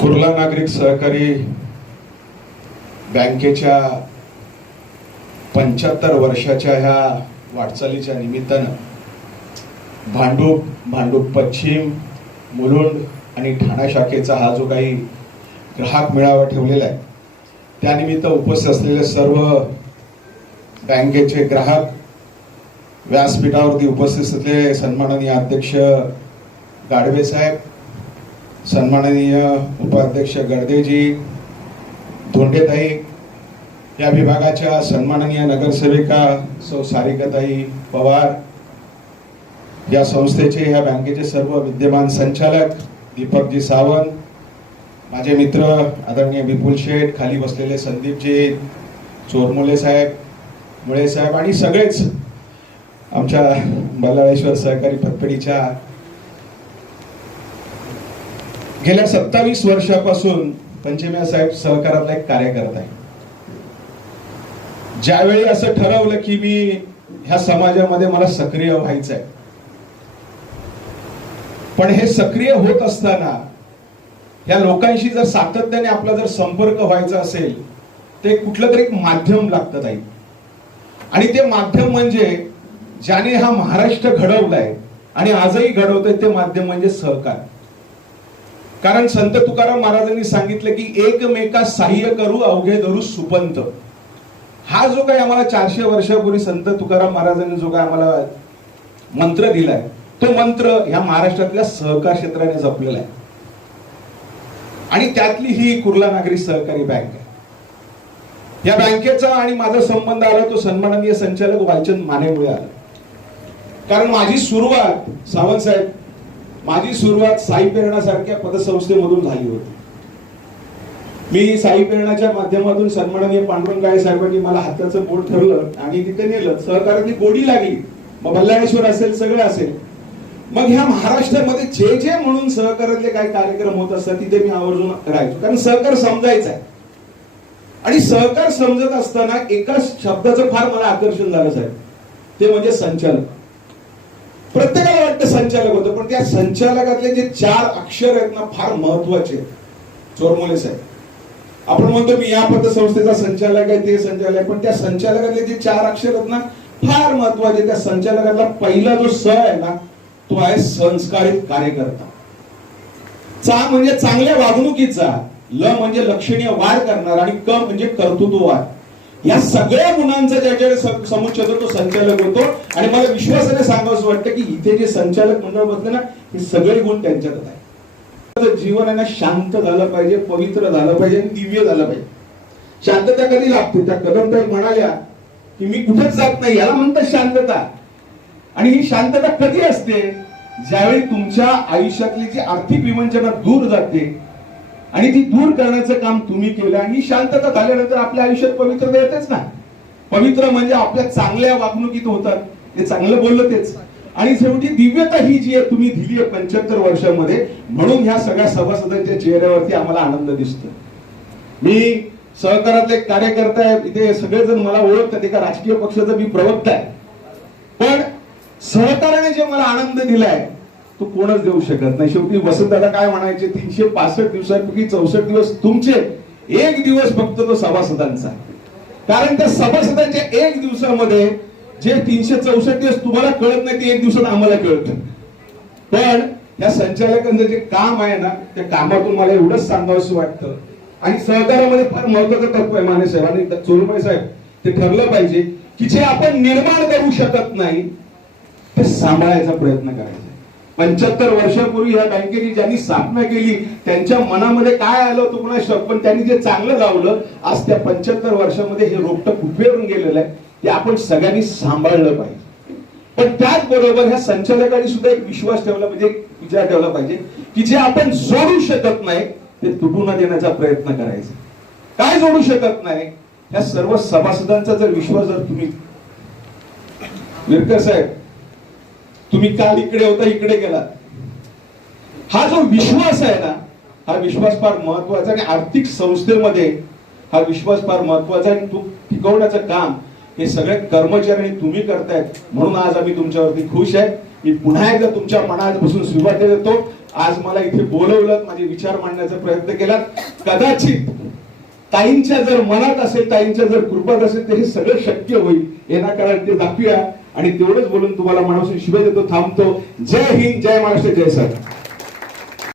कुर्ला नागरिक सहकारी बँकेच्या 75 वर्षाच्या ह्या वाटचालीच्या निमित्तानं भांडूप पश्चिम, मुलुंड आणि ठाणा शाखेचा हा जो काही ग्राहक मेळावा ठेवलेला आहे त्यानिमित्त उपस्थित असलेले सर्व बँकेचे ग्राहक, व्यासपीठावरती उपस्थित असलेले सन्माननीय अध्यक्ष गाडवे साहेब, सन्माननीय उपाध्यक्ष गडदेजी, धोंडेताई, या विभागाच्या सन्माननीय नगरसेविका सौ सारिकाताई पवार, या संस्थेचे ह्या बँकेचे सर्व विद्यमान संचालक दीपकजी सावंत, माझे मित्र आदरणीय विपुल शेठ, खाली बसलेले संदीपजी, चोरमुले साहेब, मुळे साहेब आणि सगळेच आमच्या बल्लाळेश्वर सहकारी पतपेढीच्या गेल्या 27 वर्षापासून पंचम्या साहेब सहकारातला एक कार्यकर्ता आहे. ज्यावेळी असं ठरवलं की मी ह्या समाजामध्ये मला सक्रिय व्हायचं आहे, पण हे सक्रिय होत असताना या लोकांशी जर सातत्याने आपला जर संपर्क व्हायचा असेल ते कुठलं तरी एक माध्यम लागतं ताई. आणि ते माध्यम म्हणजे ज्याने हा महाराष्ट्र घडवलाय आणि आजही घडवतोय ते माध्यम म्हणजे सहकार. कारण संत तुकाराम महाराजांनी सांगितलं की एकमेकास सहाय्य करू अवघे धरू सुपंत. हा जो काही आम्हाला 400 वर्षापूर्वी संत तुकाराम महाराजांनी जो काही आम्हाला मंत्र दिलाय तो मंत्र ह्या महाराष्ट्रातल्या सहकार क्षेत्राने जपलेला आहे. आणि त्यातली ही कुर्ला नागरिक सहकारी बँक आहे. या बँकेचा आणि माझा संबंध आला तो सन्माननीय संचालक वालचंद मानेमुळे आला. कारण माझी सुरुवात, सावंत साहेब, माझी सुरुवात साई प्रेरणा सारख्या पतसंस्थेमधून झाली होती. मी साई प्रेरणाच्या माध्यमातून सन्माननीय पांडुरंग गाळे साहेबांनी मला हाताचं बोट ठरलं आणि तिथे नेलं. सहकारातली गोडी लागली. मग बल्लाळेश्वर असेल, सगळं असेल. मग ह्या महाराष्ट्रामध्ये जे जे म्हणून सहकारातले काही कार्यक्रम होत असतात तिथे मी आवर्जून राहायचो. कारण सहकार समजायचं आहे. आणि सहकार समजत असताना एका शब्दाचं फार मला आकर्षण झालं साहेब, ते म्हणजे संचालक. प्रत्येकाला वाटतं संचालक होतं, पण त्या संचालकातले जे 4 अक्षर आहेत ना फार महत्वाचे. चोरमुले साहेब, आपण म्हणतो मी या पतसंस्थेचा संचालक आहे, ते संचालक आहे, पण त्या संचालकातले जे 4 अक्षर आहेत ना फार महत्वाचे. त्या संचालकातला पहिला जो स आहे ना तो आहे संस्कारित कार्यकर्ता. चा म्हणजे चांगल्या वागणुकीचा, ल म्हणजे लक्षणीय वाढ करणार आणि क म्हणजे कर्तृत्ववान. या सगळ्या गुणांचा ज्याच्याकडे समुच्चय तो संचालक होतो. आणि मला विश्वासाने सांगावंसं वाटतं की इथे जे संचालक मंडळ बसले ना हे सगळे गुण त्यांच्यातच आहे. जीवन आहे ना शांत झालं पाहिजे, पवित्र झालं पाहिजे आणि दिव्य झालं पाहिजे. शांतता कधी लागते? त्या कदमताई म्हणाल्या की मी कुठेच जात नाही, याला म्हणतात शांतता. आणि ही शांतता कधी असते? ज्यावेळी तुमच्या आयुष्यातली जी आर्थिक विवंचना दूर जाते आणि ती दूर करण्याचं काम तुम्ही केलं. आणि ही शांतता झाल्यानंतर आपल्या आयुष्यात पवित्रता येतेच ना. पवित्र म्हणजे आपल्या चांगल्या वागणुकीत होतात, ते चांगलं बोललं तेच. आणि शेवटी दिव्यता ही जी आहे तुम्ही दिली आहे 75 वर्षांमध्ये, म्हणून ह्या सगळ्या सभासदांच्या चेहऱ्यावरती आम्हाला आनंद दिसतो. मी सहकारातले एक कार्यकर्ता आहे, इथे सगळेजण मला ओळखतात, एका राजकीय पक्षाचा मी प्रवक्ता आहे. पण सहकाराने जे मला आनंद दिलाय तो कोणच देऊ शकत नाही. शेवटी वसंतदादा काय म्हणायचे, 365 दिवसांपैकी 64 दिवस तुमचे, 1 दिवस फक्त तो सभासदांचा. कारण त्या सभासदांच्या 1 दिवसामध्ये जे 364 दिवस तुम्हाला कळत नाही ते 1 दिवसात आम्हाला कळतं. पण त्या संचालकांचं जे काम आहे ना त्या कामातून मला एवढंच सांगावंसं वाटतं. आणि सहकारामध्ये फार महत्वाचं तत्व आहे माने साहेब आणि चोरमळे साहेब, ते ठरलं पाहिजे की जे आपण निर्माण करू शकत नाही ते सांभाळायचा प्रयत्न करायचा. 75 वर्षापूर्वी या बँकेची ज्यांनी स्थापना केली त्यांच्या मनामध्ये काय आलं होतं कुणास ठाऊक, पण त्यांनी जे चांगलं लावलं आज त्या 75 वर्षामध्ये हे रोपटं कुठेवरून गेलेलं आहे ते आपण सगळ्यांनी सांभाळलं पाहिजे. पण त्याचबरोबर ह्या संचालकांनी सुद्धा एक विश्वास ठेवला पाहिजे, एक विचार ठेवला पाहिजे की जे आपण जोडू शकत नाही ते तुटू न देण्याचा प्रयत्न करायचा. काय जोडू शकत नाही? ह्या सर्व सभासदांचा जर विश्वास जर तुम्ही, विरकर साहेब तुम्ही काल इकडे होता, इकडे गेला, हा जो विश्वास आहे ना हा विश्वास फार महत्वाचा. आणि आर्थिक संस्थेमध्ये हा विश्वास फार महत्वाचा आणि तो टिकवण्याचं काम हे सगळे कर्मचारी तुम्ही करतायत. म्हणून आज आम्ही तुमच्यावरती खुश आहे. मी पुन्हा एकदा तुमच्या मनापासून शुभेच्छा देतो. आज मला इथे बोलवलं, माझे विचार मांडण्याचा प्रयत्न केला. कदाचित ताईंच्या जर मनात असेल, ताईंच्या जर कृपात असेल तर हे सगळं शक्य होईल. येणाकाळात ते दाखवूया. आणि तेवढंच बोलून तुम्हाला मनापासून शुभेच्छा देतो, थांबतो. जय हिंद, जय महाराष्ट्र, जय सर.